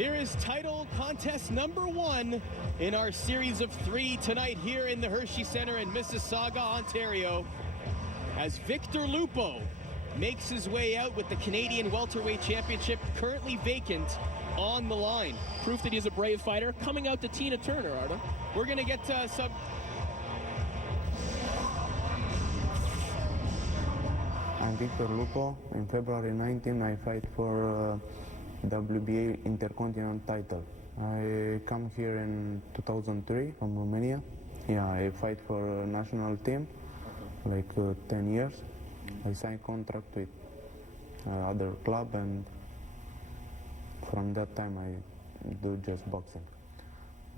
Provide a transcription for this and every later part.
Here is title contest number 1 in our series of 3 tonight here in the Hershey Center in Mississauga, Ontario, as Witter Lupo makes his way out with the Canadian Welterweight Championship currently vacant on the line. Proof that he's a brave fighter, coming out to Tina Turner, Arda. We're going to get some... I'm Witter Lupo. In February 19, I fight for WBA Intercontinental title. I come here in 2003 from Romania. Yeah, I fight for a national team, like 10 years. I signed contract with other club, and from that time I do just boxing.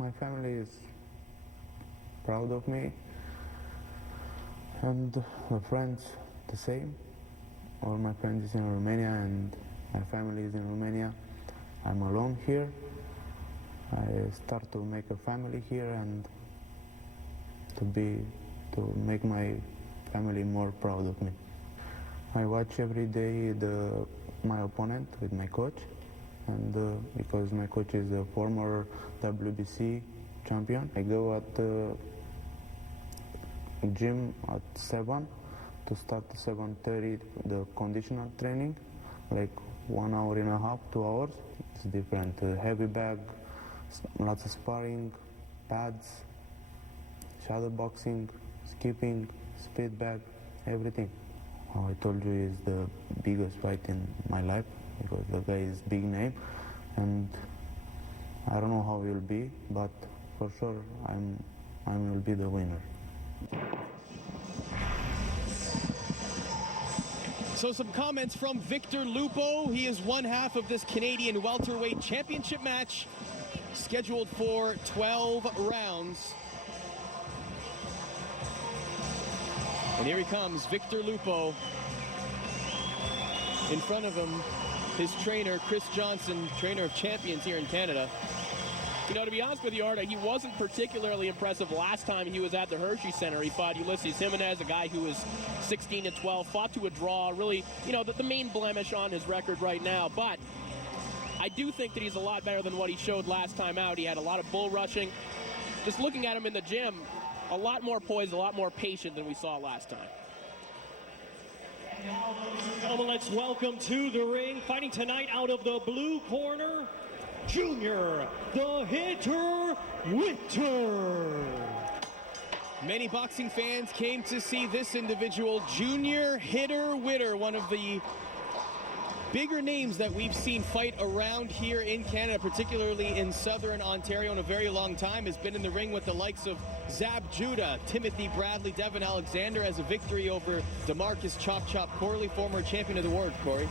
My family is proud of me, and my friends the same. All my friends is in Romania and my family is in Romania. I'm alone here. I start to make a family here and to make my family more proud of me. I watch every day my opponent with my coach, and because my coach is a former WBC champion, I go at the gym at 7 to start at 7:30 the conditional training, like 1 hour and a half, 2 hours. It's different. Heavy bag, lots of sparring, pads, shadow boxing, skipping, speed bag, everything. How I told you, is the biggest fight in my life because the guy is big name, and I don't know how it will be, but for sure I will be the winner. So some comments from Witter Lupo. He is one half of this Canadian Welterweight Championship match, scheduled for 12 rounds. And here he comes, Witter Lupo. In front of him, his trainer, Chris Johnson, trainer of champions here in Canada. You know, to be honest with you, Arda, he wasn't particularly impressive last time he was at the Hershey Center. He fought Ulysses Jimenez, a guy who was 16-12, fought to a draw. Really, you know, the main blemish on his record right now. But I do think that he's a lot better than what he showed last time out. He had a lot of bull rushing. Just looking at him in the gym, a lot more poised, a lot more patient than we saw last time. Gentlemen, let's welcome to the ring, fighting tonight out of the blue corner, Junior the Hitter Witter. Many boxing fans came to see this individual, Junior Hitter Witter, one of the bigger names that we've seen fight around here in Canada, particularly in southern Ontario in a very long time. Has been in the ring with the likes of Zab Judah, Timothy Bradley, Devin Alexander, as a victory over DeMarcus Chop Chop Corley, former champion of the world, Corey.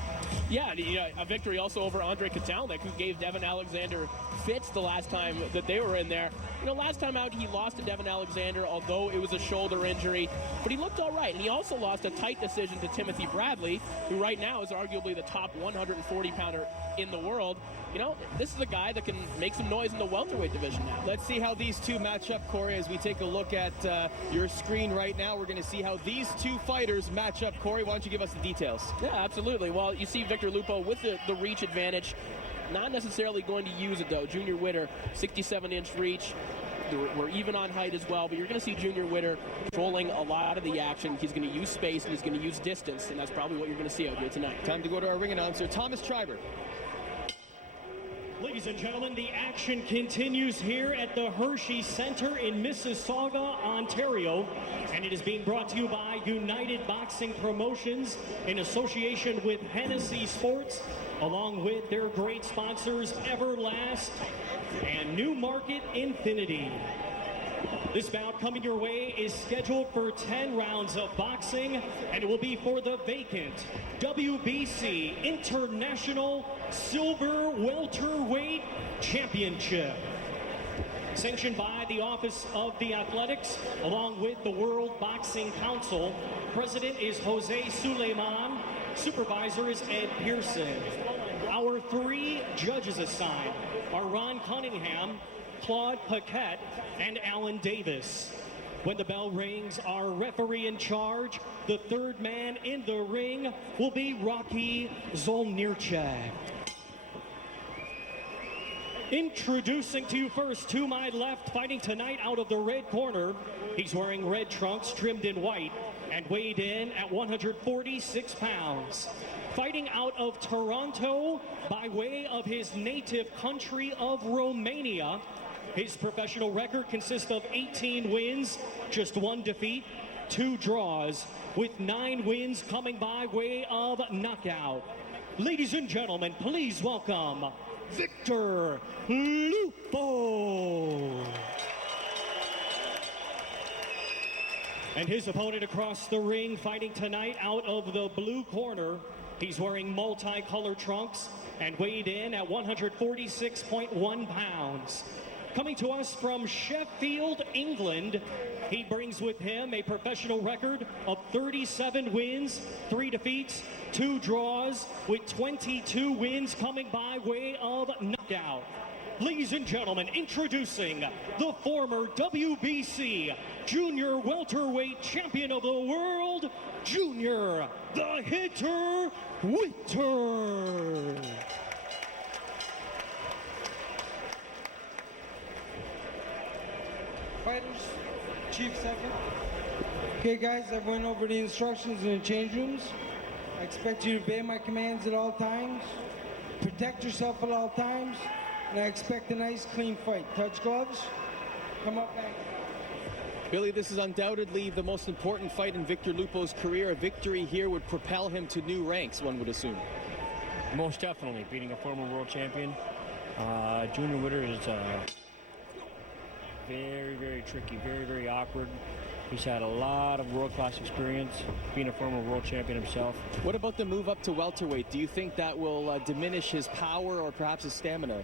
Yeah, a victory also over Andre Katalnik, who gave Devin Alexander fits the last time that they were in there. You know, last time out he lost to Devin Alexander, although it was a shoulder injury, but he looked all right. And he also lost a tight decision to Timothy Bradley, who right now is arguably the top 140-pounder in the world. You know, this is a guy that can make some noise in the welterweight division now. Let's see how these two match up, Corey, as we take a look at your screen right now. We're going to see how these two fighters match up. Corey, why don't you give us the details? Yeah, absolutely. Well, you see Witter Lupo with the reach advantage. Not necessarily going to use it, though. Junior Witter, 67-inch reach. We're even on height as well, but you're going to see Junior Witter controlling a lot of the action. He's going to use space, and he's going to use distance, and that's probably what you're going to see out here tonight. Time to go to our ring announcer, Thomas Triber. Ladies and gentlemen, the action continues here at the Hershey Center in Mississauga, Ontario, and it is being brought to you by United Boxing Promotions in association with Hennessy Sports, along with their great sponsors Everlast and Newmarket Infinity. This bout coming your way is scheduled for 10 rounds of boxing, and it will be for the vacant WBC International Silver Welterweight Championship. Sanctioned by the Office of the Athletics, along with the World Boxing Council. President is Jose Suleiman. Supervisor is Ed Pearson. Our 3 judges assigned are Ron Cunningham, Claude Paquette, and Alan Davis. When the bell rings, our referee in charge, the third man in the ring, will be Rocky Zolnierczak. Introducing to you first, to my left, fighting tonight out of the red corner. He's wearing red trunks trimmed in white and weighed in at 146 pounds. Fighting out of Toronto by way of his native country of Romania. His professional record consists of 18 wins, just 1 defeat, 2 draws, with 9 wins coming by way of knockout. Ladies and gentlemen, please welcome Witter Lupo. And his opponent across the ring, fighting tonight out of the blue corner. He's wearing multicolored trunks and weighed in at 146.1 pounds. Coming to us from Sheffield, England, he brings with him a professional record of 37 wins, 3 defeats, 2 draws, with 22 wins coming by way of knockout. Ladies and gentlemen, introducing the former WBC Junior Welterweight Champion of the World, Junior the Hitter Witter. Fighters, Chief second. Okay guys, I went over the instructions in the change rooms. I expect you to obey my commands at all times, protect yourself at all times, and I expect a nice clean fight. Touch gloves, come up back. Billy, this is undoubtedly the most important fight in Witter Lupo's career. A victory here would propel him to new ranks, one would assume. Most definitely, beating a former world champion. Junior Witter is very, very tricky, very, very awkward. He's had a lot of world-class experience, being a former world champion himself. What about the move up to welterweight? Do you think that will diminish his power or perhaps his stamina?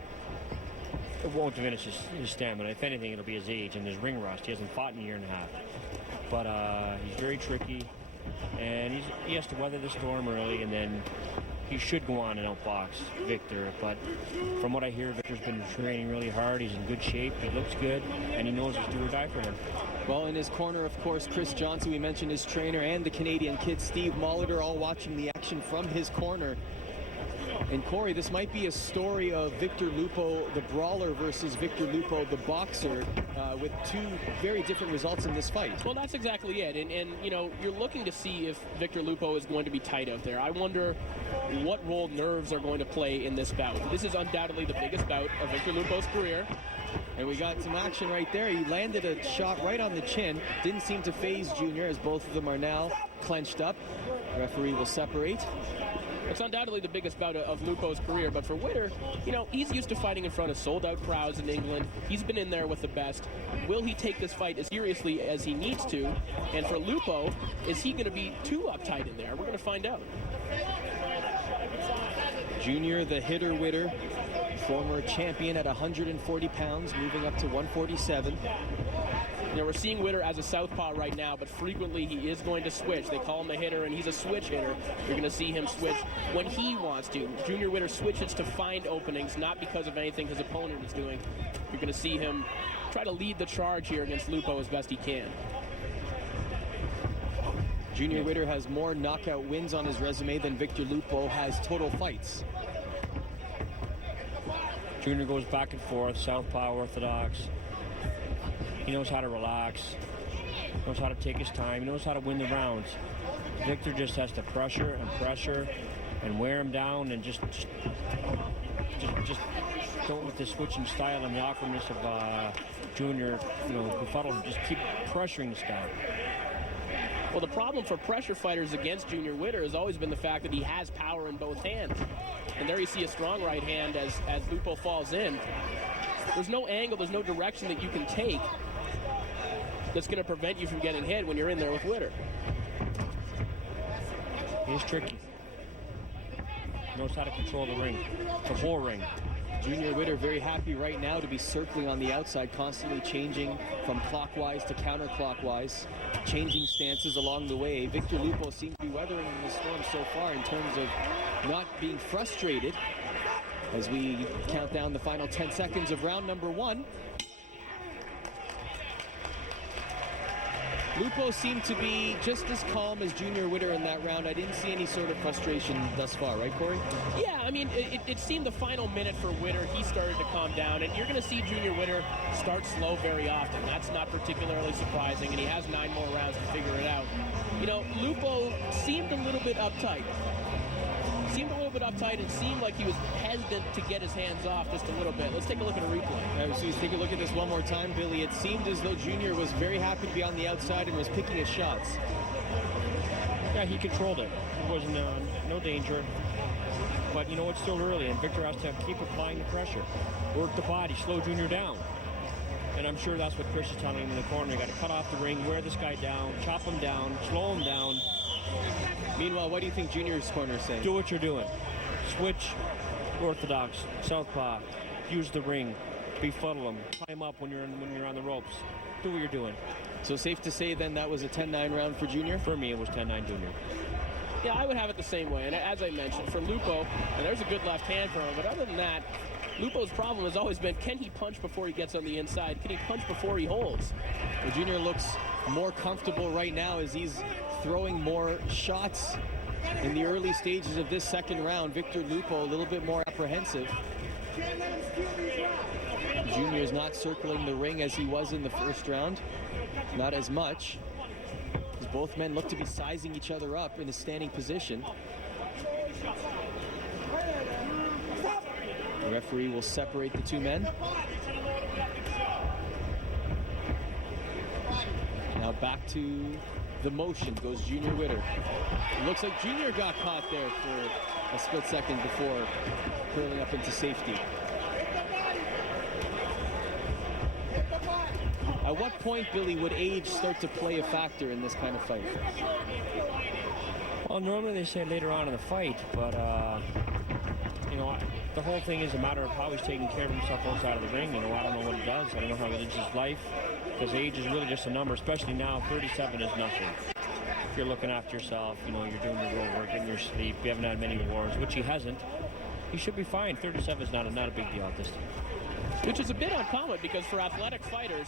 It won't diminish his stamina. If anything, it'll be his age and his ring rust. He hasn't fought in a year and a half. But he's very tricky, and he has to weather the storm early, and then he should go on and outbox Witter. But from what I hear, Victor's been training really hard. He's in good shape. He looks good, and he knows it's do or die for him. Well, in his corner, of course, Chris Johnson, we mentioned his trainer, and the Canadian kid, Steve Molitor, all watching the action from his corner. And Corey, this might be a story of Witter Lupo, the brawler, versus Witter Lupo, the boxer, with 2 very different results in this fight. Well, that's exactly it. And you know, you're looking to see if Witter Lupo is going to be tight out there. I wonder what role nerves are going to play in this bout. This is undoubtedly the biggest bout of Witter Lupo's career. And we got some action right there. He landed a shot right on the chin. Didn't seem to phase Junior, as both of them are now clenched up. Referee will separate. It's undoubtedly the biggest bout of Lupo's career, but for Witter, you know, he's used to fighting in front of sold-out crowds in England. He's been in there with the best. Will he take this fight as seriously as he needs to? And for Lupo, is he going to be too uptight in there? We're going to find out. Junior, the hitter Witter, former champion at 140 pounds, moving up to 147. You know, we're seeing Witter as a southpaw right now, but frequently he is going to switch. They call him the hitter, and he's a switch hitter. You're going to see him switch when he wants to. Junior Witter switches to find openings, not because of anything his opponent is doing. You're going to see him try to lead the charge here against Lupo as best he can. Junior Witter has more knockout wins on his resume than Witter Lupo has total fights. Junior goes back and forth, southpaw, orthodox. He knows how to relax, knows how to take his time, he knows how to win the rounds. Witter just has to pressure and wear him down, and just don't let the switching style and the awkwardness of Junior, you know, befuddle him. Just keep pressuring this guy. Well, the problem for pressure fighters against Junior Witter has always been the fact that he has power in both hands. And there you see a strong right hand as Lupo falls in. There's no angle, there's no direction that you can take that's going to prevent you from getting hit when you're in there with Witter. He's tricky. Knows how to control the ring, the whole ring. Junior Witter very happy right now to be circling on the outside, constantly changing from clockwise to counterclockwise, changing stances along the way. Witter Lupo seems to be weathering the storm so far in terms of not being frustrated as we count down the final 10 seconds of round number 1. Lupo seemed to be just as calm as Junior Witter in that round. I didn't see any sort of frustration thus far, right, Corey? Yeah, I mean, it seemed the final minute for Witter, he started to calm down, and you're going to see Junior Witter start slow very often. That's not particularly surprising, and he has 9 more rounds to figure it out. You know, Lupo seemed a little bit uptight. And seemed like he was hesitant to get his hands off just a little bit. Let's take a look at a replay. So let's take a look at this one more time, Billy. It seemed as though Junior was very happy to be on the outside and was picking his shots. Yeah, he controlled it. There was no danger. But, you know, it's still early, and Witter has to keep applying the pressure. Work the body, slow Junior down. And I'm sure that's what Chris is telling him in the corner. You got to cut off the ring, wear this guy down, chop him down, slow him down. Meanwhile, what do you think Junior's corner is saying? Do what you're doing. Switch orthodox, southpaw. Use the ring. Befuddle him. Tie him up when you're on the ropes. Do what you're doing. So safe to say then that was a 10-9 round for Junior? For me, it was 10-9 Junior. Yeah, I would have it the same way. And as I mentioned, for Lupo, and there's a good left hand for him, but other than that, Lupo's problem has always been, can he punch before he gets on the inside? Can he punch before he holds? Well, Junior looks more comfortable right now as he's throwing more shots in the early stages of this second round. Victor Lupo a little bit more apprehensive. Junior is not circling the ring as he was in the first round. Not as much. As both men look to be sizing each other up in a standing position. The referee will separate the two men. Now back to the motion goes Junior Witter. It looks like Junior got caught there for a split second before curling up into safety. At what point, Billy, would age start to play a factor in this kind of fight? Well, normally they say later on in the fight, but you know, the whole thing is a matter of how he's taking care of himself outside of the ring. You know, I don't know what he does. I don't know how he lives his life, because age is really just a number, especially now. 37 is nothing. If you're looking after yourself, you know, you're doing your real work, getting your sleep, you haven't had many wars, which he hasn't, he should be fine. 37 is not a big deal at this time. Which is a bit uncommon, because for athletic fighters,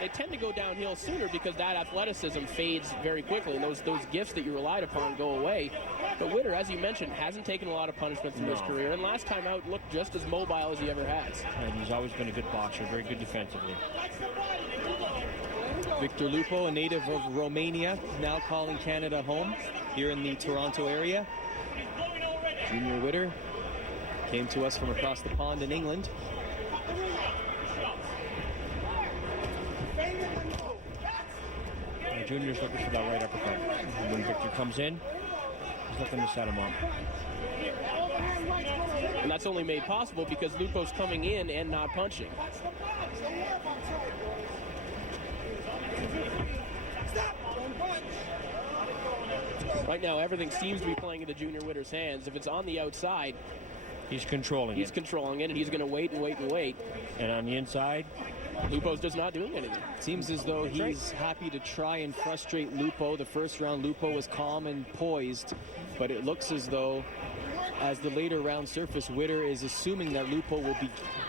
they tend to go downhill sooner because that athleticism fades very quickly, and those gifts that you relied upon go away. But Witter, as you mentioned, hasn't taken a lot of punishment through his career, and last time out looked just as mobile as he ever has. And he's always been a good boxer, very good defensively. Victor Lupo, a native of Romania, now calling Canada home here in the Toronto area. Junior Witter came to us from across the pond in England. Junior's looking for that right uppercut. And when Victor comes in, he's looking to set him up. And that's only made possible because Lupo's coming in and not punching. Right now, everything seems to be playing into Junior Witter's hands. If it's on the outside, he's controlling it. He's controlling it, and he's going to wait and wait and wait. And on the inside, Lupo's just not doing anything. Seems as though he's happy to try and frustrate Lupo. The first round, Lupo was calm and poised, but it looks as though, as the later round surface, Witter is assuming that Lupo will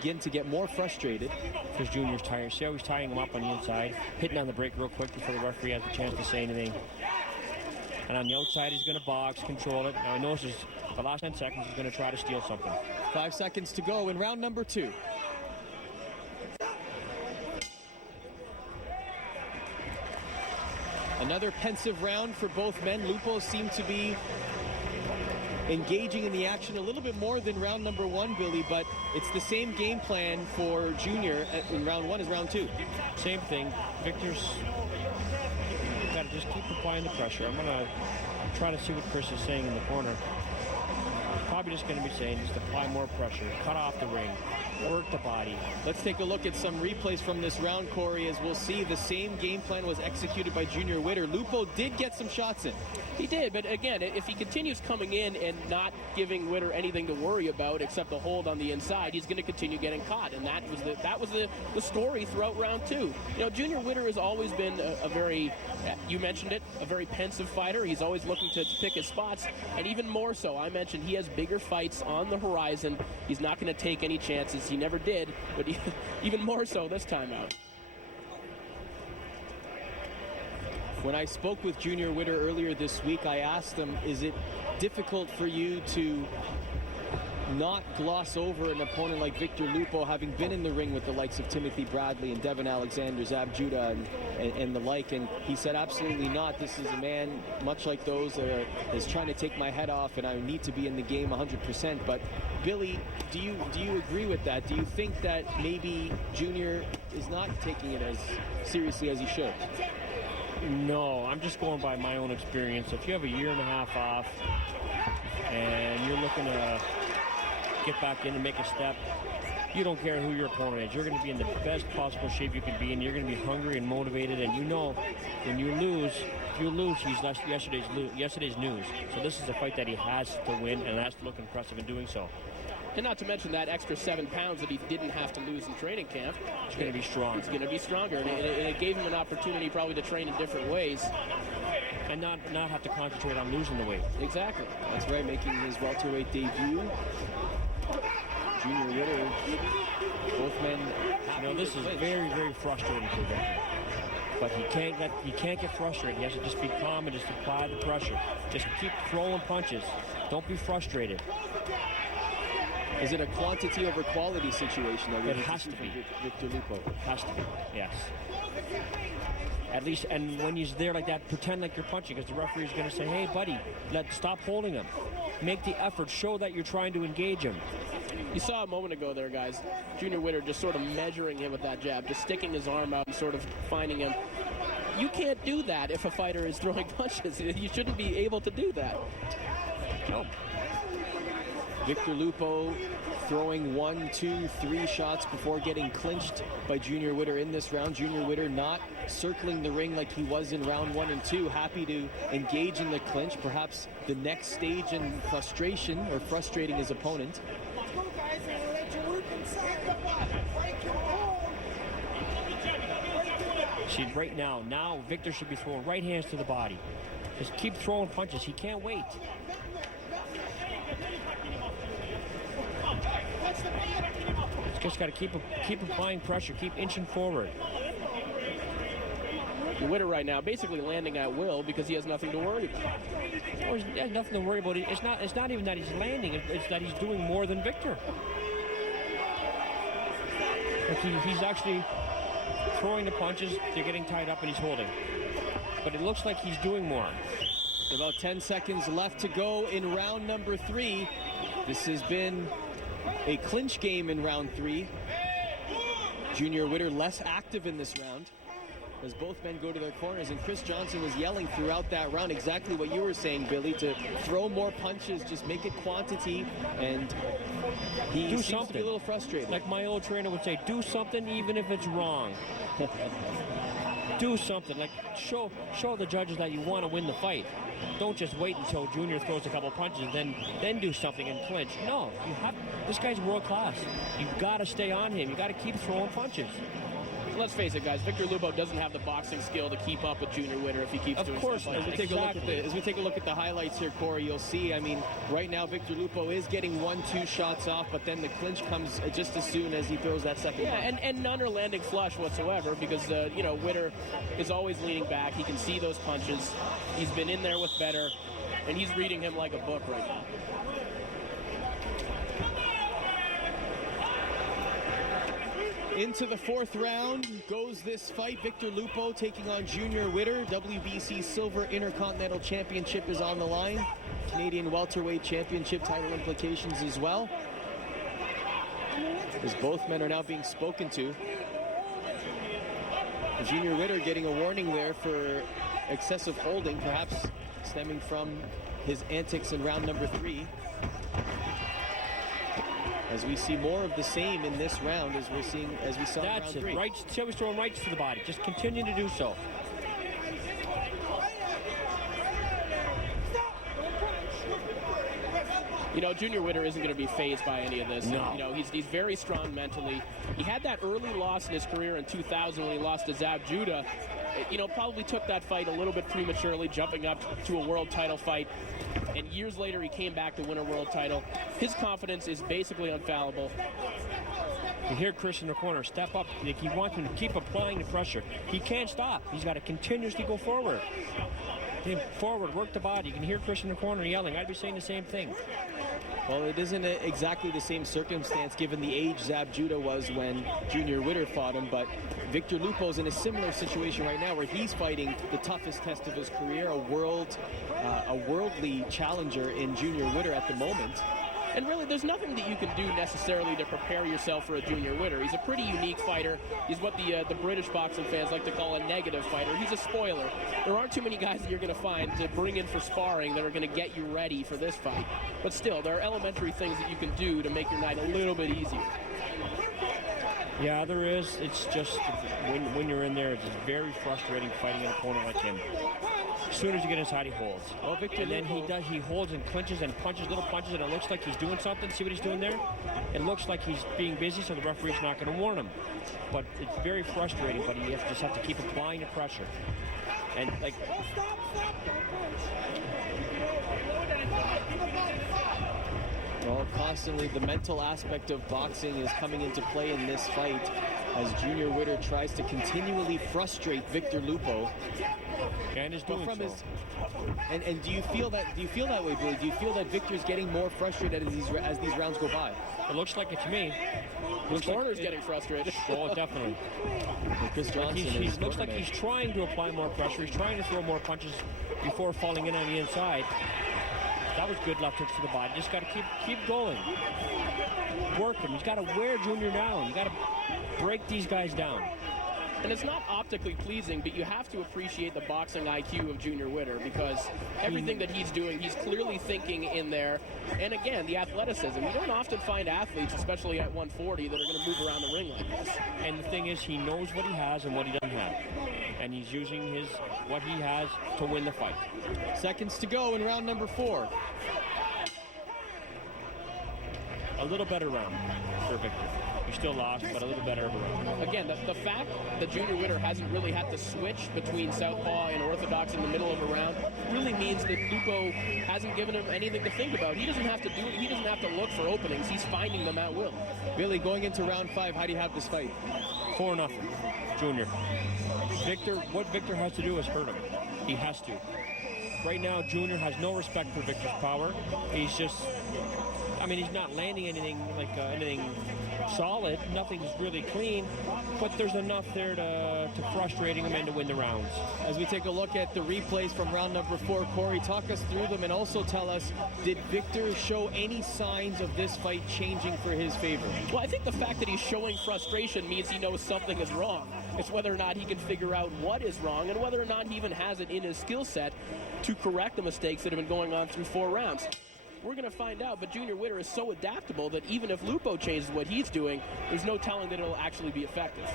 begin to get more frustrated. Because Junior's tired. See how he's tying him up on the inside, hitting on the break real quick before the referee has a chance to say anything. And on the outside, he's going to box, control it. Now he knows the last 10 seconds, he's going to try to steal something. 5 seconds to go in round number 2. Another pensive round for both men. Lupo seemed to be engaging in the action a little bit more than round number 1, Billy, but it's the same game plan for Junior in round 1 as round 2. Same thing. Victor's got to just keep applying the pressure. I'm going to try to see what Chris is saying in the corner. Probably just going to be saying just apply more pressure, cut off the ring, work the body. Let's take a look at some replays from this round, Corey, as we'll see the same game plan was executed by Junior Witter. Lupo did get some shots in. He did, but again, if he continues coming in and not giving Witter anything to worry about except a hold on the inside, he's going to continue getting caught, and that was the story throughout round 2. You know, Junior Witter has always been a very, you mentioned it, a very pensive fighter. He's always looking to pick his spots, and even more so, I mentioned he has bigger fights on the horizon. He's not going to take any chances. He never did, but even more so this time out. When I spoke with Junior Witter earlier this week, I asked him, is it difficult for you to not gloss over an opponent like Victor Lupo, having been in the ring with the likes of Timothy Bradley and Devin Alexander, Zab Judah, and the like? And he said, absolutely not. This is a man, much like those, that is trying to take my head off, and I need to be in the game 100%. But Billy, do you agree with that? Do you think that maybe Junior is not taking it as seriously as he should? No, I'm just going by my own experience. If you have a year and a half off and you're looking to get back in and make a step, you don't care who your opponent is. You're going to be in the best possible shape you can be in. You're going to be hungry and motivated, and you know when you lose, if you lose, he's lost yesterday's news. So this is a fight that he has to win and has to look impressive in doing so. And not to mention that extra 7 pounds that he didn't have to lose in training camp. He's going to be strong. He's going to be stronger, and it gave him an opportunity probably to train in different ways. And not have to concentrate on losing the weight. Exactly. That's right, making his welterweight debut. Junior Witter, both men. You know, this is very, very frustrating for Victor. But he can't get frustrated. He has to just be calm and just apply the pressure. Just keep throwing punches. Don't be frustrated. Is it a quantity over quality situation? It has to be. Victor Lupo. It has to be, yes. At least, and when he's there like that, pretend like you're punching, because the referee is going to say, hey, buddy, stop holding him. Make the effort. Show that you're trying to engage him. You saw a moment ago there, guys, Junior Witter just sort of measuring him with that jab, just sticking his arm out and sort of finding him. You can't do that if a fighter is throwing punches. You shouldn't be able to do that. No. Victor Lupo throwing 1, 2, 3 shots before getting clinched by Junior Witter in this round. Junior Witter not circling the ring like he was in round 1 and 2, happy to engage in the clinch, perhaps the next stage in frustration or frustrating his opponent. See, right now Victor should be throwing right hands to the body. Just keep throwing punches. He can't wait. Just got to keep applying pressure, keep inching forward. Witter right now basically landing at will because he has nothing to worry about. Oh, he has nothing to worry about. It's not even that he's landing. It's that he's doing more than Victor. Like he's actually throwing the punches. They're getting tied up and he's holding. But it looks like he's doing more. About 10 seconds left to go in round number 3. This has been a clinch game in round 3. Junior Witter less active in this round as both men go to their corners, and Chris Johnson was yelling throughout that round exactly what you were saying, Billy, to throw more punches, just make it quantity, and he seems to be a little frustrated. Like my old trainer would say, do something even if it's wrong. Do something, like show the judges that you want to win the fight. Don't just wait until Junior throws a couple punches and then do something and clinch. No, this guy's world class. You've got to stay on him. You got to keep throwing punches. Let's face it, guys. Victor Lupo doesn't have the boxing skill to keep up with Junior Witter if he keeps doing stuff like that. As we take a look at the highlights here, Corey, you'll see, I mean, right now Victor Lupo is getting 1-2 shots off, but then the clinch comes just as soon as he throws that second punch. And none are landing flush whatsoever because, Witter is always leaning back. He can see those punches. He's been in there with better, and he's reading him like a book right now. Into the 4th round goes this fight. Victor Lupo taking on Junior Witter. WBC Silver Intercontinental Championship is on the line. Canadian Welterweight Championship title implications as well, as both men are now being spoken to. Junior Witter getting a warning there for excessive holding, perhaps stemming from his antics in round number 3. As we see more of the same in this round as we saw in round 3. That's it. Right, see how he's throwing rights to the body. Just continue to do so. Junior Witter isn't going to be fazed by any of this. No. He's very strong mentally. He had that early loss in his career in 2000 when he lost to Zab Judah. Probably took that fight a little bit prematurely, jumping up to a world title fight. And years later, he came back to win a world title. His confidence is basically infallible. You hear Chris in the corner, step up. Like, he wants him to keep applying the pressure. He can't stop. He's got to continuously go forward. Forward, work the body. You can hear Chris in the corner yelling. I'd be saying the same thing. Well, it isn't exactly the same circumstance given the age Zab Judah was when Junior Witter fought him, but Victor Lupo's in a similar situation right now where he's fighting the toughest test of his career, a worldly challenger in Junior Witter at the moment. And really, there's nothing that you can do necessarily to prepare yourself for a Junior Witter. He's a pretty unique fighter. He's what the British boxing fans like to call a negative fighter. He's a spoiler. There aren't too many guys that you're going to find to bring in for sparring that are going to get you ready for this fight. But still, there are elementary things that you can do to make your night a little bit easier. Yeah, there is. It's just when you're in there, it's very frustrating fighting in a corner like him. As soon as you get inside, he holds. Well, Victor and then Lupo, he holds and clinches and punches, little punches, and it looks like he's doing something. See what he's doing there? It looks like he's being busy, so the referee's not going to warn him. But it's very frustrating, but you just have to keep applying the pressure. And, like... Well, constantly the mental aspect of boxing is coming into play in this fight as Junior Witter tries to continually frustrate Victor Lupo. And is doing so. And do you feel that way, Billy? Do you feel that Victor's getting more frustrated as these rounds go by? It looks like it to me. His corner's getting frustrated. Oh, definitely. And Chris Johnson He looks like he's trying to apply more pressure. He's trying to throw more punches before falling in on the inside. That was good left hooks to the body. Just got to keep going. Work him. He's got to wear Junior down. You got to break these guys down. And it's not optically pleasing, but you have to appreciate the boxing IQ of Junior Witter because everything that he's doing, he's clearly thinking in there. And again, the athleticism. You don't often find athletes, especially at 140, that are going to move around the ring like this. And the thing is, he knows what he has and what he doesn't have. And he's using what he has to win the fight. Seconds to go in round number 4. A little better round for Victor. He still lost, but a little better of a round. Again, the fact that Junior Witter hasn't really had to switch between southpaw and orthodox in the middle of a round really means that Lupo hasn't given him anything to think about. He doesn't have to do it. He doesn't have to look for openings. He's finding them at will. Billy, going into round 5, how do you have this fight? 4-0, Junior. What Victor has to do is hurt him. He has to. Right now, Junior has no respect for Victor's power. He's just, he's not landing anything solid. Nothing's really clean, but there's enough there to frustrating him and to win the rounds. As we take a look at the replays from round number 4, Corey, talk us through them and also tell us, did Victor show any signs of this fight changing for his favor? Well, I think the fact that he's showing frustration means he knows something is wrong. It's whether or not he can figure out what is wrong and whether or not he even has it in his skill set to correct the mistakes that have been going on through 4 rounds. We're going to find out, but Junior Witter is so adaptable that even if Lupo changes what he's doing, there's no telling that it'll actually be effective.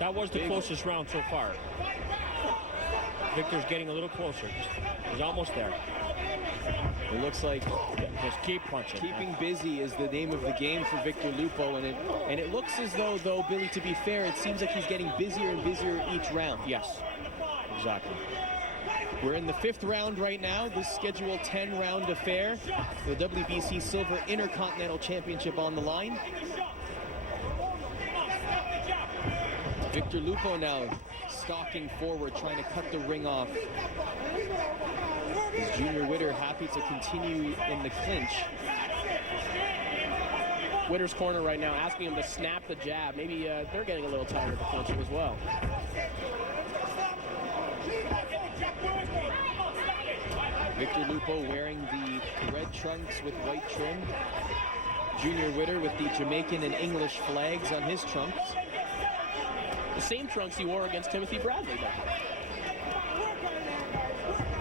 That was the closest round so far. Victor's getting a little closer. He's almost there. It looks like just keep punching. Keeping busy is the name of the game for Victor Lupo, and it looks as though, Billy, to be fair, it seems like he's getting busier and busier each round. Yes, exactly. We're in the 5th round right now, this scheduled 10-round affair. The WBC Silver Intercontinental Championship on the line. Victor Lupo now stalking forward, trying to cut the ring off. Is Junior Witter happy to continue in the clinch? Witter's corner right now asking him to snap the jab. Maybe they're getting a little tired of the clinching as well. Victor Lupo wearing the red trunks with white trim. Junior Witter with the Jamaican and English flags on his trunks. The same trunks he wore against Timothy Bradley, though.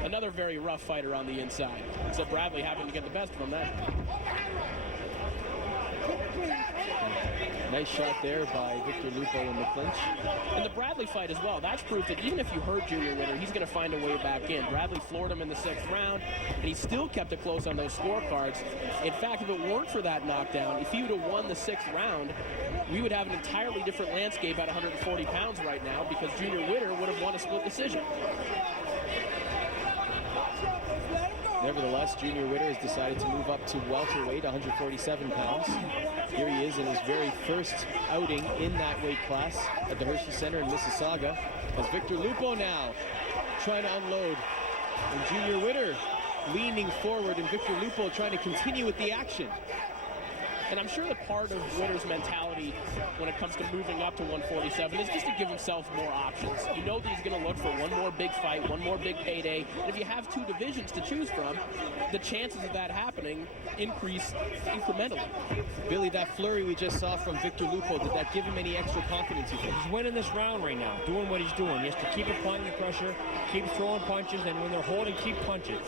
Another very rough fighter on the inside. Except Bradley happened to get the best from that. Nice shot there by Victor Lupo in the clinch. And the Bradley fight as well, that's proof that even if you hurt Junior Witter, he's going to find a way back in. Bradley floored him in the 6th round, and he still kept it close on those scorecards. In fact, if it weren't for that knockdown, if he would have won the 6th round, we would have an entirely different landscape at 140 pounds right now because Junior Witter would have won a split decision. Nevertheless, Junior Witter has decided to move up to welterweight, 147 pounds. Here he is in his very first outing in that weight class at the Hershey Center in Mississauga. As Victor Lupo now trying to unload. And Junior Witter leaning forward, and Victor Lupo trying to continue with the action. And I'm sure that part of Witter's mentality when it comes to moving up to 147 is just to give himself more options. You know that he's going to look for one more big fight, one more big payday. And if you have two divisions to choose from, the chances of that happening increase incrementally. Billy, that flurry we just saw from Victor Lupo, did that give him any extra confidence, you think? He's winning this round right now, doing what he's doing. He has to keep applying the pressure, keep throwing punches, and when they're holding, keep punching.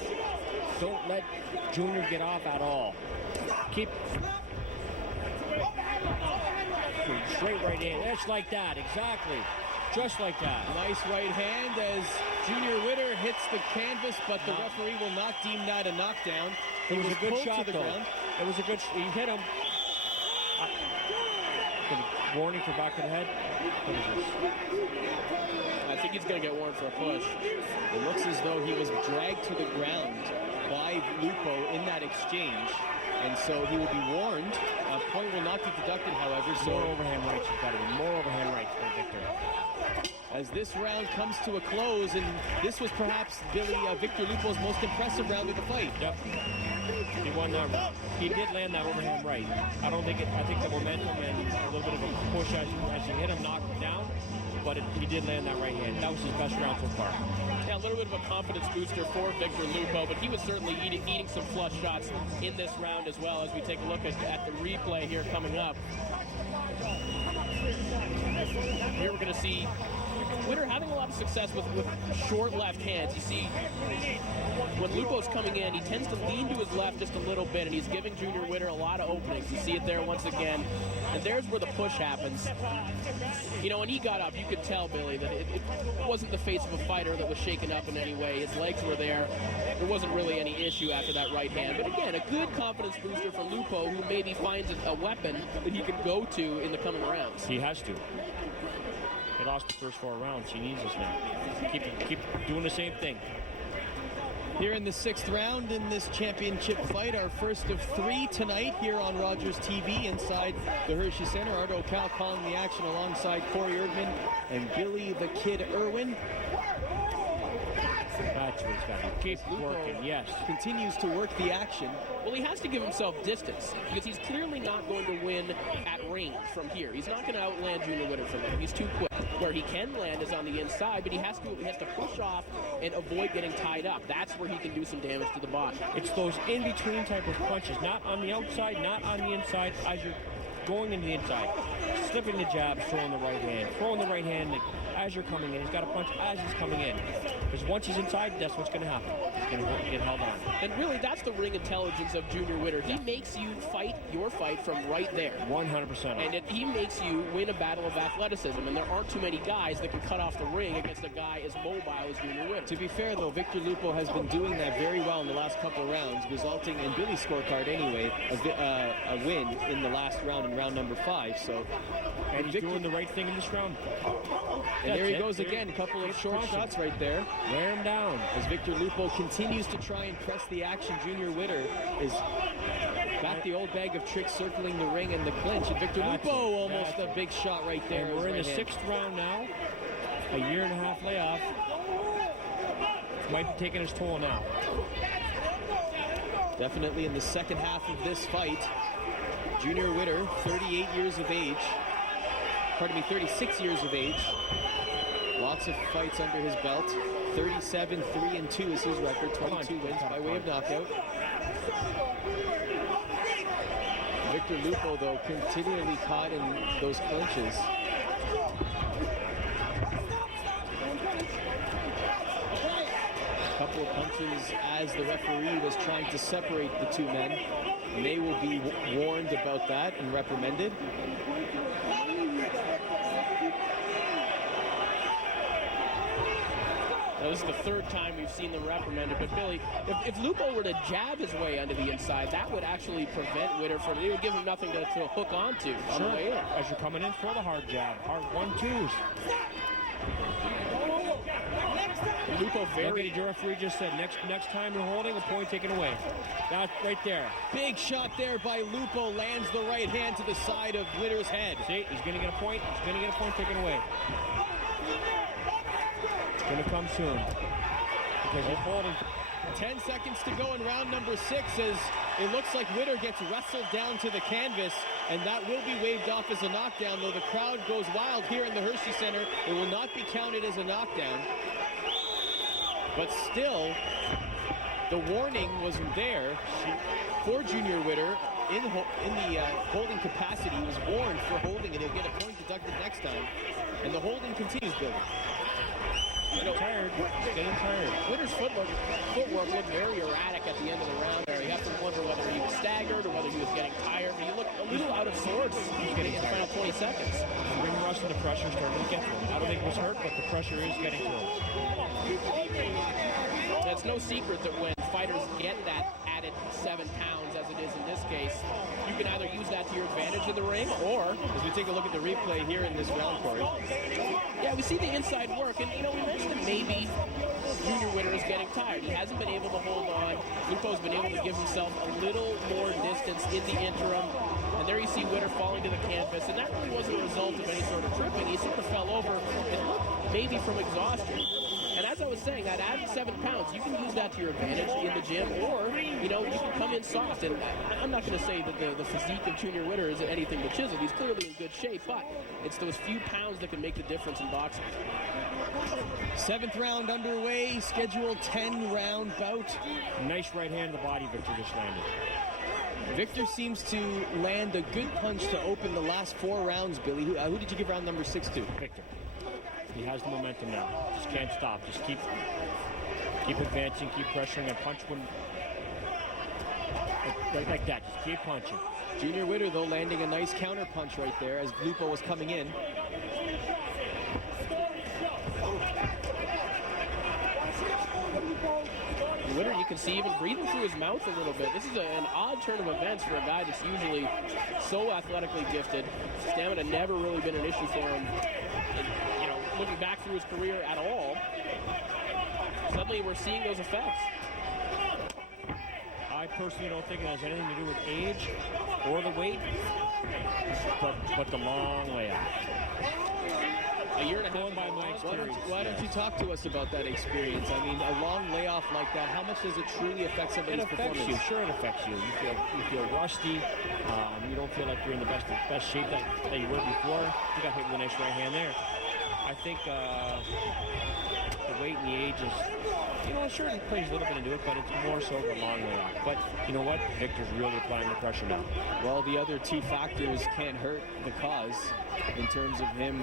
Don't let Junior get off at all. Keep straight right in. That's like that, exactly. Just like that. Nice right hand as Junior Witter hits the canvas, but the referee will not deem that a knockdown. It was a good shot, though. Ground. It was a good. He hit him. Warning for back of the head. What is this? I think he's going to get warned for a push. It looks as though he was dragged to the ground by Lupo in that exchange, and so he will be warned. A point will not be deducted, however. So More overhand rights. You've got to be more overhand rights for Victor. as this round comes to a close, and this was perhaps Billy Victor Lupo's most impressive round of the fight. Yep. He won that round. He did land that overhand right. I think the momentum and a little bit of a push as you hit him, knocked him down, but he did land that right hand. That was his best round so far. Yeah, a little bit of a confidence booster for Victor Lupo, but he was certainly eating some flush shots in this round as well, as we take a look at the replay here coming up. Here we're going to see Witter having a lot of success with short left hands. You see, when Lupo's coming in, he tends to lean to his left just a little bit, and he's giving Junior Witter a lot of openings. You see it there once again, and there's where the push happens. You know, when he got up, you could tell, Billy, that it wasn't the face of a fighter that was shaken up in any way. His legs were there. There wasn't really any issue after that right hand. But again, a good confidence booster for Lupo, who maybe finds a weapon that he can go to in the coming rounds. He has to. He lost the first 4 rounds. He needs this now. Keep doing the same thing. Here in the 6th round in this championship fight, our first of 3 tonight here on Rogers TV inside the Hershey Center. Ardo Cal calling the action alongside Corey Erdman and Billy the Kid Irwin. That's what he's got to do. Keep working, yes. Continues to work the action. Well, he has to give himself distance, because he's clearly not going to win at range from here. He's not going to outland Junior Witter from there. He's too quick. Where he can land is on the inside, but he has to push off and avoid getting tied up. That's where he can do some damage to the body. It's those in-between type of punches, not on the outside, not on the inside, as you're going into the inside. Slipping the jab, throwing the right hand as you're coming in. He's got to punch as he's coming in. Because once he's inside, that's what's going to happen. He's going to get held on. And really, that's the ring intelligence of Junior Witter. He makes you fight your fight from right there. 100%. And he makes you win a battle of athleticism. And there aren't too many guys that can cut off the ring against a guy as mobile as Junior Witter. To be fair, though, Victor Lupo has been doing that very well in the last couple of rounds, resulting in Billy's scorecard anyway, a win in the last round, in round number 5. So, and he's doing the right thing in this round. And there he goes again, a couple of short shots right there. Wear him down. As Victor Lupo continues to try and press the action, Junior Witter is got the old bag of tricks circling the ring and the clinch. And Victor Lupo almost a big shot right there. And we're in the 6th round now. A 1.5-year layoff. Might be taking his toll now. Definitely in the second half of this fight. Junior Witter, 38 years of age. 36 years of age. Lots of fights under his belt. 37-3-2 is his record. 22 wins by way of knockout. Victor Lupo, though, continually caught in those clinches. A couple of punches as the referee was trying to separate the two men. And they will be warned about that and reprimanded. Now, this is the 3rd time we've seen them reprimanded, but Billy, if Lupo were to jab his way onto the inside, that would actually prevent Witter from, it would give him nothing to hook onto on the way in. As you're coming in for the hard jab, hard 1-2s. Lupo Look very... at your referee just said, next time you're holding, a point taken away. That's right there. Big shot there by Lupo, lands the right hand to the side of Witter's head. See, he's going to get a point. He's going to get a point taken away. It's going to come soon. Because he's holding. 10 seconds to go in round number 6 as it looks like Witter gets wrestled down to the canvas, and that will be waved off as a knockdown, though the crowd goes wild here in the Hershey Center. It will not be counted as a knockdown. But still, the warning was there for Junior Witter in the holding capacity. He was warned for holding, and he'll get a point deducted next time. And the holding continues, Bill. Getting tired. Getting tired. Witter's footwork looked very erratic at the end of the round there. You have to wonder whether he was staggered or whether he was getting tired. But he looked a little out of sorts in the final 20 seconds. The ring rust and the pressure starting to get to him. I don't think it was hurt, but the pressure is getting to him. It's no secret that when fighters get that added 7 pounds, as it is in this case, you can either use that to your advantage in the ring, or, as we take a look at the replay here in this round, Corey. Yeah, we see the inside work, and, we mentioned that maybe Junior Witter is getting tired. He hasn't been able to hold on. Lupo's been able to give himself a little more distance in the interim, and there you see Witter falling to the canvas, and that really wasn't a result of any sort of tripping. He sort of fell over, and looked maybe from exhaustion. And as I was saying, that added 7 pounds, you can use that to your advantage in the gym, or, you can come in soft. And I'm not going to say that the physique of Junior Witter is anything but chiseled. He's clearly in good shape, but it's those few pounds that can make the difference in boxing. 7th round underway, scheduled 10-round bout. Nice right hand to the body Victor just landed. Victor seems to land a good punch to open the last 4 rounds, Billy. Who did you give round number 6 to? Victor. He has the momentum now. Just can't stop. Just keep advancing, keep pressuring, and punch when like that. Just keep punching. Junior Witter, though, landing a nice counter punch right there as Lupo was coming in. Witter, you can see even breathing through his mouth a little bit. This is an odd turn of events for a guy that's usually so athletically gifted. Stamina never really been an issue for him. And, looking back through his career at all, suddenly we're seeing those effects. I personally don't think it has anything to do with age or the weight, but the long layoff. A year and a half. Going by my experience. Why don't you talk to us about that experience? I mean, a long layoff like that, how much does it truly affect somebody's performance? It affects you. Sure, it affects you. You feel rusty. You don't feel like you're in the best shape that you were before. You got hit with a nice right hand there. I think the weight and the age is, it sure plays a little bit into it, but it's more so the long layoff. But you know what? Victor's really applying the pressure now. Well, the other 2 factors can't hurt the cause in terms of him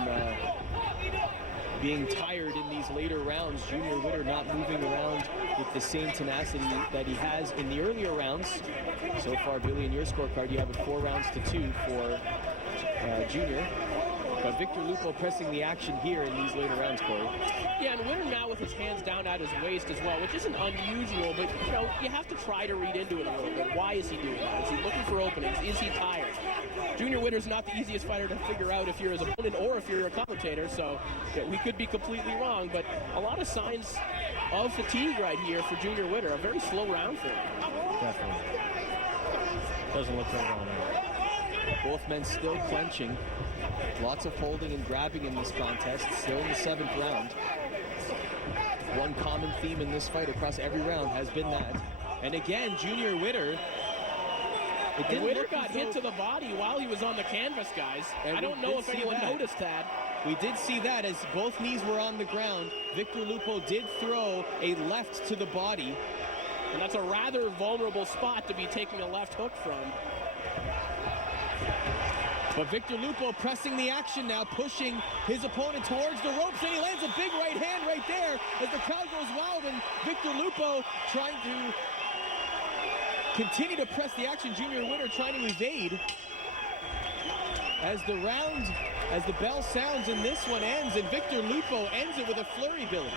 being tired in these later rounds. Junior Witter not moving around with the same tenacity that he has in the earlier rounds. So far, Billy, in your scorecard, you have it 4 rounds to 2 for Junior. But Victor Lupo pressing the action here in these later rounds, Corey. Yeah, and Witter now with his hands down at his waist as well, which isn't unusual, but, you have to try to read into it a little bit. Why is he doing that? Is he looking for openings? Is he tired? Junior Witter's not the easiest fighter to figure out if you're his opponent or if you're a commentator, so we could be completely wrong, but a lot of signs of fatigue right here for Junior Witter. A very slow round for him. Definitely. Doesn't look very well now. Both men still clenching. Lots of holding and grabbing in this contest. Still in the 7th round. One common theme in this fight across every round has been that. And again, Junior Witter. Witter got hit to the body while he was on the canvas, guys. And I don't know if anyone noticed that. We did see that as both knees were on the ground. Victor Lupo did throw a left to the body. And that's a rather vulnerable spot to be taking a left hook from. But Victor Lupo pressing the action now, pushing his opponent towards the ropes, and he lands a big right hand right there as the crowd goes wild, and Victor Lupo trying to continue to press the action. Junior Witter trying to evade. As the bell sounds and this one ends, and Victor Lupo ends it with a flurry, Billy.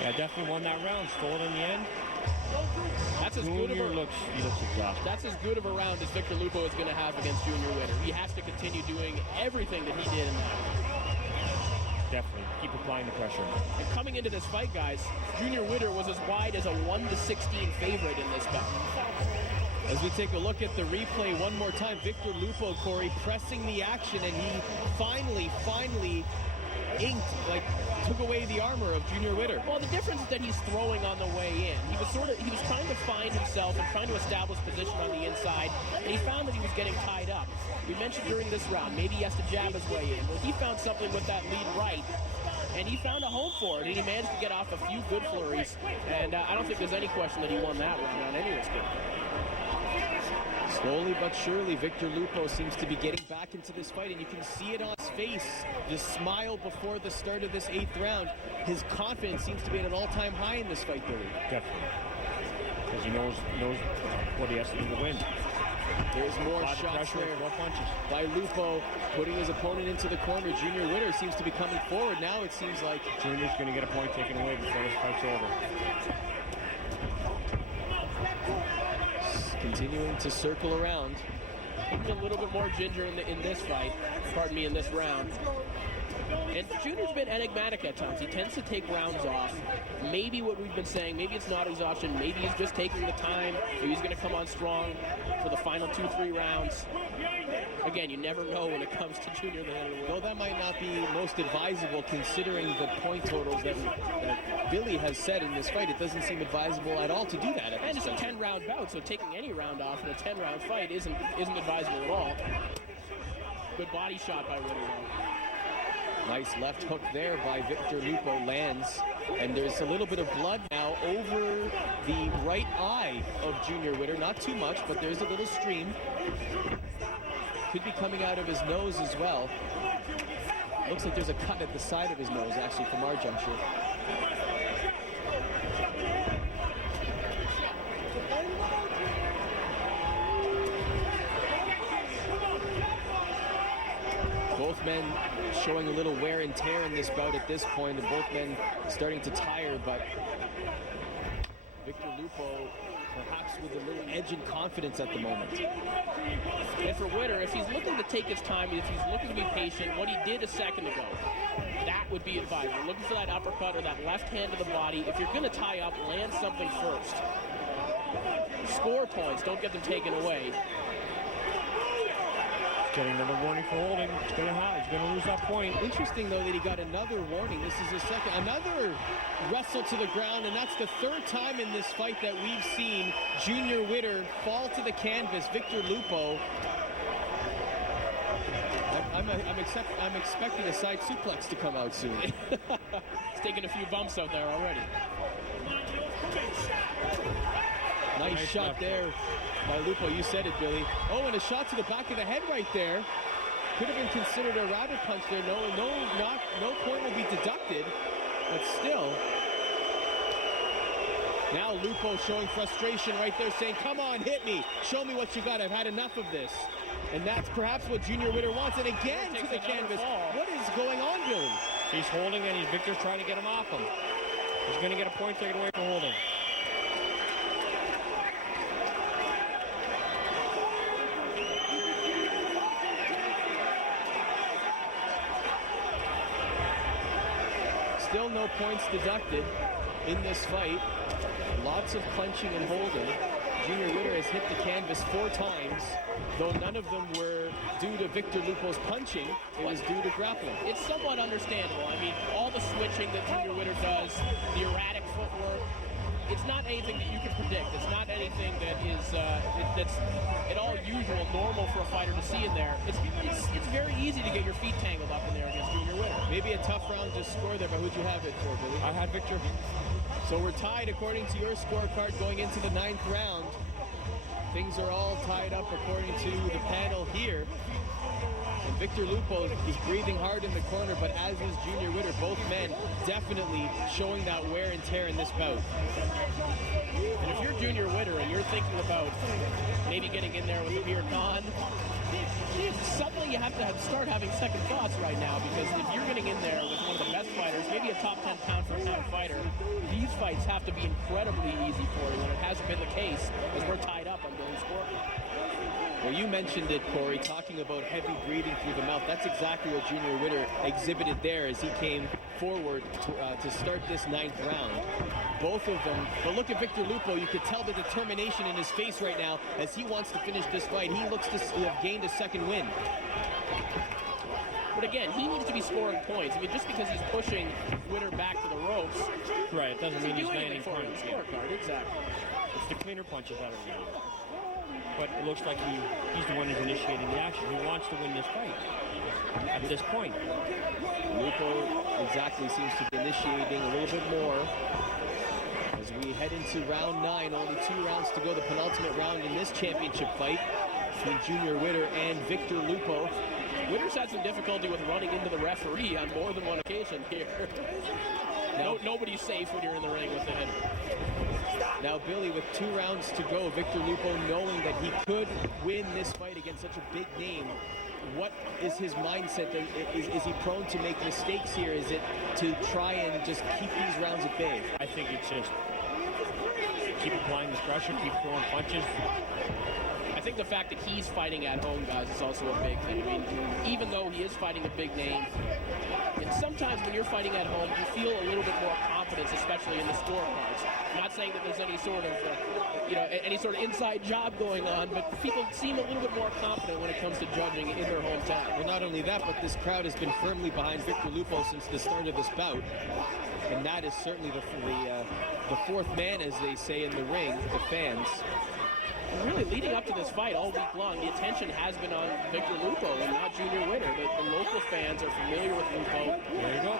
Yeah, definitely won that round. Stole it in the end. That's as good of he looks exhausted. That's as good of a round as Victor Lupo is going to have against Junior Witter. He has to continue doing everything that he did in that. Definitely. keep applying the pressure. And coming into this fight, guys, Junior Witter was as wide as a 1-16 favorite in this bout. As we take a look at the replay one more time, Victor Lupo, Corey, pressing the action, and he finally inked, took away the armor of Junior Witter. Well, the difference is that he's throwing on the way in. He was trying to find himself and trying to establish position on the inside, and he found that he was getting tied up. We mentioned during this round, maybe he has to jab his way in. Well, he found something with that lead right, and he found a home for it, and he managed to get off a few good flurries, and I don't think there's any question that he won that round on any risk. Slowly but surely, Victor Lupo seems to be getting back into this fight, and you can see it on his face. The smile before the start of this 8th round. His confidence seems to be at an all-time high in this fight, Billy. Definitely. Because he knows what he has to do to win. There's more shots there by Lupo, putting his opponent into the corner. Junior Witter seems to be coming forward. Now it seems like Junior's going to get a point taken away before this fight's over. Continuing to circle around. A little bit more ginger in this fight, in this round. And Junior's been enigmatic at times. He tends to take rounds off. Maybe what we've been saying, maybe it's not exhaustion, maybe he's just taking the time, maybe he's going to come on strong for the final 2-3 rounds. Again, you never know when it comes to Junior the Hitter. Though that might not be most advisable considering the point totals that Billy has said in this fight. It doesn't seem advisable at all to do that. And it's a 10-round bout, so taking any round off in a 10-round fight isn't advisable at all. Good body shot by Witter, though. Nice left hook there by Victor Lupo lands. And there's a little bit of blood now over the right eye of Junior Witter. Not too much, but there's a little stream. Could be coming out of his nose as well. Looks like there's a cut at the side of his nose, actually, from our juncture. Both men showing a little wear and tear in this bout at this point, and both men starting to tire, but Victor Lupo perhaps with a little edge in confidence at the moment. And for Witter, if he's looking to take his time, if he's looking to be patient, what he did a second ago, that would be advisable. Looking for that uppercut or that left hand to the body. If you're going to tie up, land something first. Score points, don't get them taken away. Getting another warning for holding. He's going to lose that point. Interesting, though, that he got another warning. This is his second. Another wrestle to the ground, and that's the 3rd time in this fight that we've seen Junior Witter fall to the canvas. Victor Lupo. I'm expecting a side suplex to come out soon. He's taking a few bumps out there already. Nice shot there by Lupo. You said it, Billy. Oh, and a shot to the back of the head right there. Could have been considered a rabbit punch there. No point will be deducted, but still. Now Lupo showing frustration right there, saying, come on, hit me. Show me what you got. I've had enough of this. And that's perhaps what Junior Witter wants. And again to the canvas. What is going on, Billy? He's holding, and Victor's trying to get him off him. He's going to get a point taken away for holding. Still no points deducted in this fight. Lots of clenching and holding. Junior Witter has hit the canvas 4 times, though none of them were due to Victor Lupo's punching. It was due to grappling. It's somewhat understandable. I mean, all the switching that Junior Witter does, the erratic footwork, it's not anything that you can predict. It's not anything that is that's at all usual, normal for a fighter to see in there. It's very easy to get your feet tangled up in there against Junior Witter. Maybe a tough round to score there, but who'd you have it for, Billy? I had Victor. So we're tied according to your scorecard going into the 9th round. Things are all tied up according to the panel here. And Victor Lupo is breathing hard in the corner, but as is Junior Witter. Both men definitely showing that wear and tear in this bout. And if you're Junior Witter and you're thinking about maybe getting in there with a beer gone, suddenly you have to start having second thoughts right now, because if you're getting in there with one of the best fighters, maybe a top 10 pound-for-pound fighter, these fights have to be incredibly easy for you, and it hasn't been the case as we're tied up on Billy's scorecard. Well, you mentioned it, Corey, talking about heavy breathing through the mouth. That's exactly what Junior Witter exhibited there as he came forward to start this 9th round. Both of them. But look at Victor Lupo. You could tell the determination in his face right now as he wants to finish this fight. He looks to have gained a second win. But again, he needs to be scoring points. I mean, just because he's pushing Witter back to the ropes, Right, it doesn't mean he's landing for him. points. Scorecard, exactly. It's the cleaner punches out of the game. But it looks like he's the one who's initiating the action. He wants to win this fight at this point. Lupo exactly seems to be initiating a little bit more. As we head into round 9, only 2 rounds to go, the penultimate round in this championship fight between Junior Witter and Victor Lupo. Witter's had some difficulty with running into the referee on more than one occasion here. Nobody's safe when you're in the ring with him. Now, Billy, with 2 rounds to go, Victor Lupo knowing that he could win this fight against such a big name, what is his mindset? Is he prone to make mistakes here? Is it to try and just keep these rounds at bay? I think it's just keep applying the pressure, keep throwing punches. I think the fact that he's fighting at home, guys, is also a big thing. I mean, even though he is fighting a big name, and sometimes when you're fighting at home, you feel a little bit more confidence, especially in the scorecards. I'm not saying that there's any sort of inside job going on, but people seem a little bit more confident when it comes to judging in their hometown. Well, not only that, but this crowd has been firmly behind Victor Lupo since the start of this bout. And that is certainly the fourth man, as they say in the ring, the fans. And really, leading up to this fight all week long, the attention has been on Victor Lupo and not Junior Witter. The local fans are familiar with Lupo. There you go.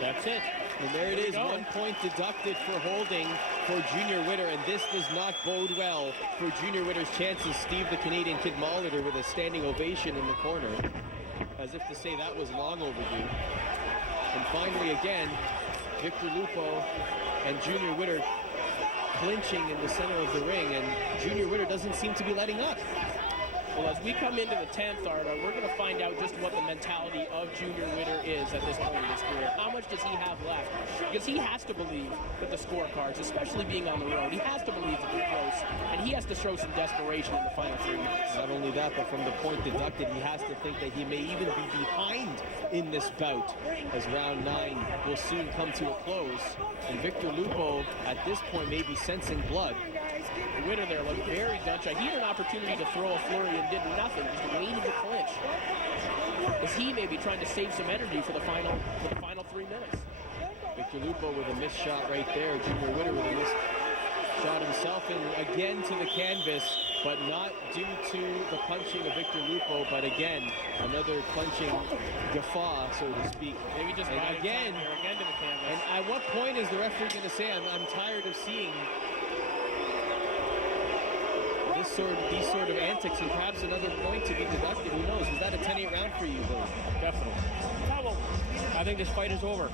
That's it. And there it is, 1 point deducted for holding for Junior Witter, and this does not bode well for Junior Witter's chances. Steve the Canadian Kid Molitor with a standing ovation in the corner, as if to say that was long overdue. And finally, again, Victor Lupo and Junior Witter clinching in the center of the ring, and Junior Witter doesn't seem to be letting up. Well, as we come into the 10th, Arda, we're going to find out just what the mentality of Junior Witter is at this point in his career. How much does he have left? Because he has to believe that the scorecards, especially being on the road, he has to believe that they're close, and he has to show some desperation in the final 3 minutes. Not only that, but from the point deducted, he has to think that he may even be behind in this bout, as round 9 will soon come to a close. And Victor Lupo, at this point, may be sensing blood. Witter there looked very gun-shy. He had an opportunity to throw a flurry and did nothing, just waited to clinch. As he may be trying to save some energy for the final 3 minutes. Victor Lupo with a missed shot right there. Junior Witter with a missed shot himself, and again to the canvas, but not due to the punching of Victor Lupo, but again, another punching guffaw, so to speak. Maybe just and again to the canvas. And at what point is the referee going to say, I'm tired of seeing these sort of antics, and perhaps another point to be deducted? Who knows? Was that a 10-8 round for you, Bill? Definitely. I think this fight is over.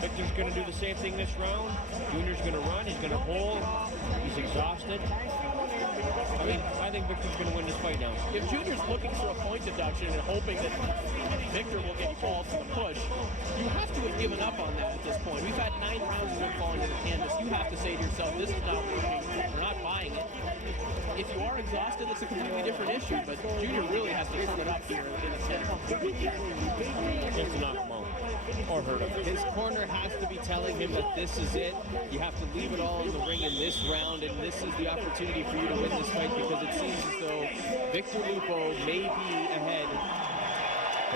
Victor's going to do the same thing this round. Junior's going to run. He's going to hold. He's exhausted. I think Victor's going to win this fight now. If Junior's looking for a point deduction and hoping that Victor will get called for the push, you have to have given up on that at this point. We've had 9 rounds of him falling to the canvas. You have to say to yourself, this is not working. We're not buying it. If you are exhausted, it's a completely different issue, but Junior really has to turn it up here in the 10th. Just to knock him out or hurt him. His corner has to be telling him that this is it. You have to leave it all in the ring in this round, and this is the opportunity for you to win this fight, because it seems as though Victor Lupo may be ahead.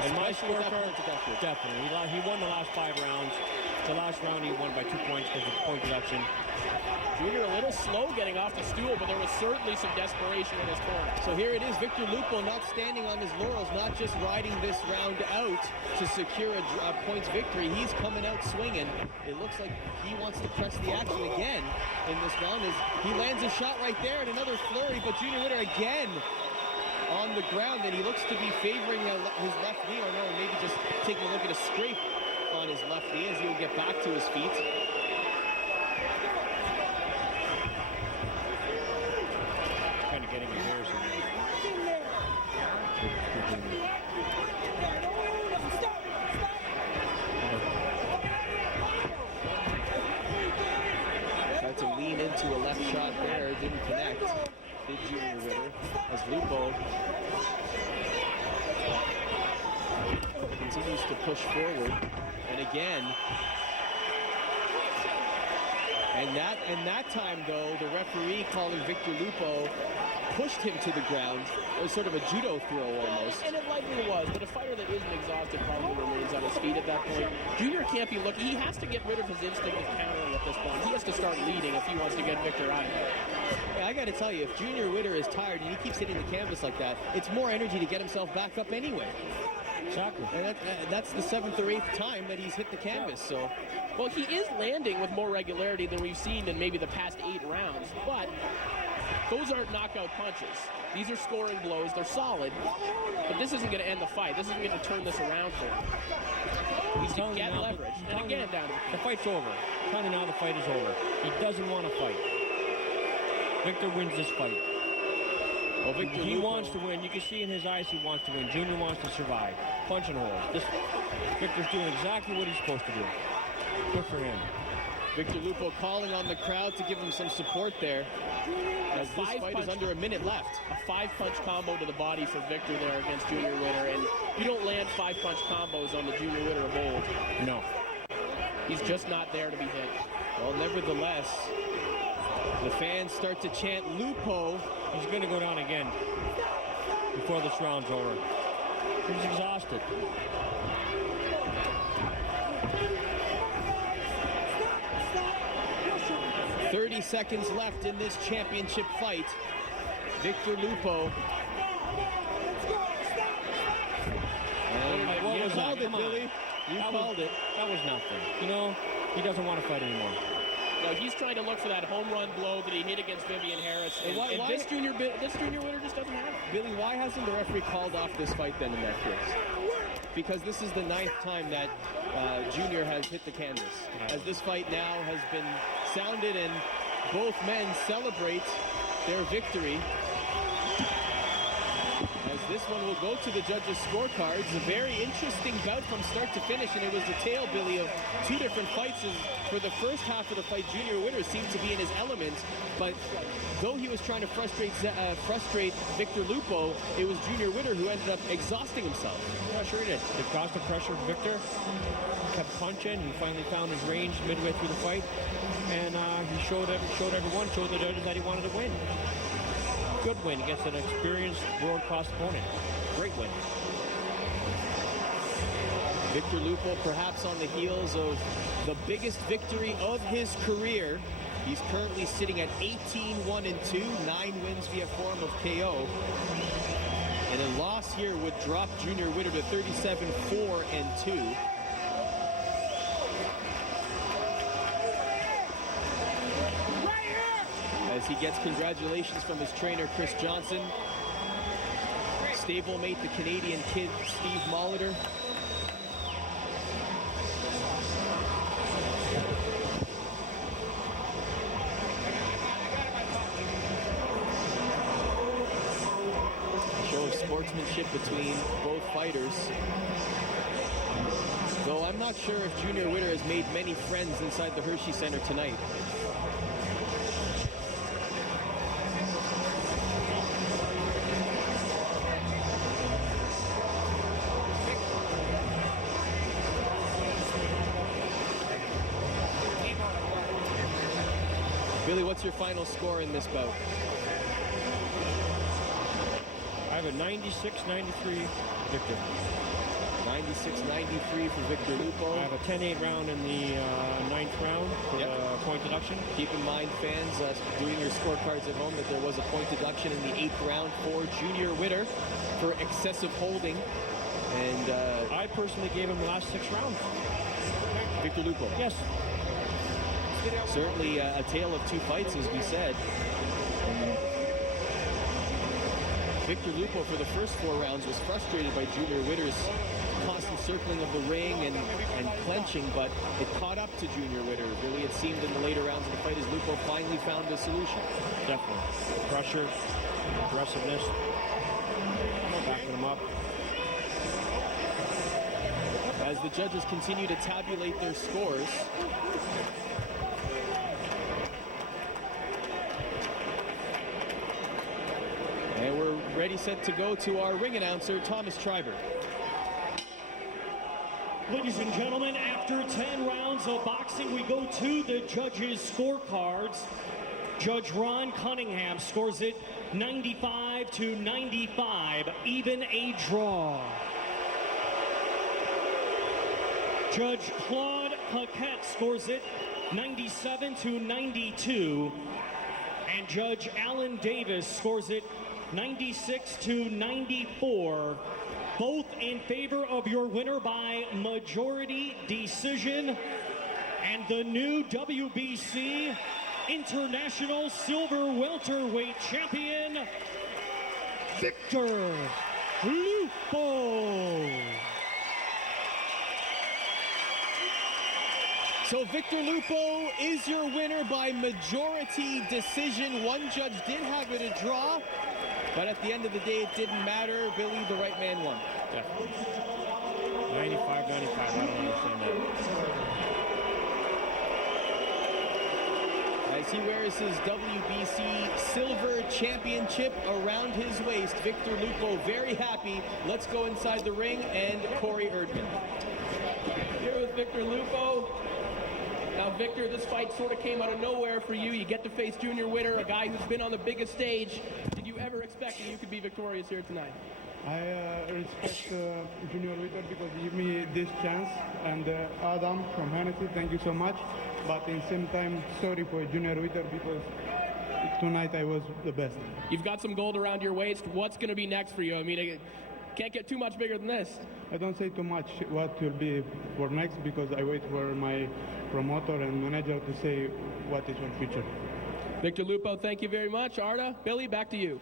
And my scorecard, definitely. He won the last 5 rounds. The last round he won by 2 points because of point deduction. Junior a little slow getting off the stool, but there was certainly some desperation in his corner. So here it is, Victor Lupo not standing on his laurels, not just riding this round out to secure a points victory. He's coming out swinging. It looks like he wants to press the action again in this round as he lands a shot right there and another flurry, but Junior Witter again on the ground, and he looks to be favoring his left knee, or no, maybe just taking a look at a scrape on his left knee as he'll get back to his feet. Kind of getting his ears in there. Tried to lean into a left shot there, didn't connect. did Junior Witter, as Lupo continues to push forward. And again, and that time though, the referee calling Victor Lupo pushed him to the ground. It was sort of a judo throw almost. And it likely was, but a fighter that isn't exhausted probably remains on his feet at that point. Junior can't be looking. He has to get rid of his instinct of countering at this point. He has to start leading if he wants to get Victor out of it. Yeah, I got to tell you, if Junior Witter is tired and he keeps hitting the canvas like that, it's more energy to get himself back up anyway. Exactly. And that's the 7th or 8th time that he's hit the canvas. So, well, he is landing with more regularity than we've seen in maybe the past 8 rounds, but those aren't knockout punches. These are scoring blows. They're solid, but this isn't going to end the fight. This isn't going to turn this around for him. He needs to get leverage. And again, down to the fight's over. Kind of now the fight is over. He doesn't want to fight. Victor wins this fight. Well, Victor He Lupo wants to win. You can see in his eyes he wants to win. Junior wants to survive. Punch and hold. Victor's doing exactly what he's supposed to do. Good for him. Victor Lupo calling on the crowd to give him some support there, as this fight is under a minute left. A 5-punch combo to the body for Victor there against Junior Witter, and you don't land 5-punch combos on the Junior Witter of old. No. He's just not there to be hit. Well, nevertheless, the fans start to chant Lupo. He's going to go down again before this round's over. He's exhausted. .30 seconds left in this championship fight. Victor Lupo. And you called it, Billy. You called it. That was nothing. You know, he doesn't want to fight anymore. No, he's trying to look for that home run blow that he hit against Vivian Harris. And this Junior Witter just doesn't have it. Billy, why hasn't the referee called off this fight then in that case? Because this is the 9th time that Junior has hit the canvas. As this fight now has been sounded and both men celebrate their victory. As this one will go to the judges' scorecards. A very interesting bout from start to finish, and it was the tale, Billy, of 2 different fights. For the first half of the fight, Junior Witter seemed to be in his element, but though he was trying to frustrate Victor Lupo, it was Junior Witter who ended up exhausting himself. Yeah, sure he did. The constant pressure of Victor kept punching. He finally found his range midway through the fight, and he showed the judges that he wanted to win. Good win against an experienced world-class opponent. Great win. Victor Lupo perhaps on the heels of the biggest victory of his career. He's currently sitting at 18-1-2, 9 wins via form of KO. And a loss here would drop Junior Witter to 37-4-2. As he gets congratulations from his trainer, Chris Johnson. Stablemate, the Canadian kid, Steve Molitor. Show of sportsmanship between both fighters. Though I'm not sure if Junior Witter has made many friends inside the Hershey Center tonight. Billy, what's your final score in this bout? I have a 96-93 Victor. 96-93 for Victor Lupo. I have a 10-8 round in the 9th round for the point deduction. Keep in mind, fans, doing your scorecards at home, that there was a point deduction in the 8th round for Junior Witter for excessive holding. And I personally gave him the last 6 rounds. Victor Lupo. Yes. Certainly a tale of 2 fights, as we said. Victor Lupo, for the first 4 rounds, was frustrated by Junior Witter's constant circling of the ring and clenching, but it caught up to Junior Witter. Really, it seemed in the later rounds of the fight as Lupo finally found a solution. Definitely. Pressure, aggressiveness, backing him up. As the judges continue to tabulate their scores, ready, set to go to our ring announcer, Thomas Schreiber. Ladies and gentlemen, after 10 rounds of boxing, we go to the judges' scorecards. Judge Ron Cunningham scores it 95-95, even a draw. Judge Claude Paquette scores it 97-92. And Judge Alan Davis scores it 96-94. Both in favor of your winner by majority decision. And the new WBC International Silver Welterweight Champion, Witter Lupo. So Witter Lupo is your winner by majority decision. One judge did have it a draw, but at the end of the day, it didn't matter. Billy, the right man, won. Definitely. 95-95, I don't understand that. As he wears his WBC Silver Championship around his waist, Witter Lupo very happy. Let's go inside the ring and Corey Erdman. Here with Witter Lupo. Now, Witter, this fight sort of came out of nowhere for you. You get to face Junior Witter, a guy who's been on the biggest stage. Did you ever expect that you could be victorious here tonight? I respect Junior Witter because he gave me this chance, and Adam from Hennessy, thank you so much. But in the same time, sorry for Junior Witter because tonight I was the best. You've got some gold around your waist. What's going to be next for you? I mean, it can't get too much bigger than this. I don't say too much what will be for next because I wait for my promoter and manager to say what is our future. Witter Lupo, thank you very much. Arda, Billy, back to you.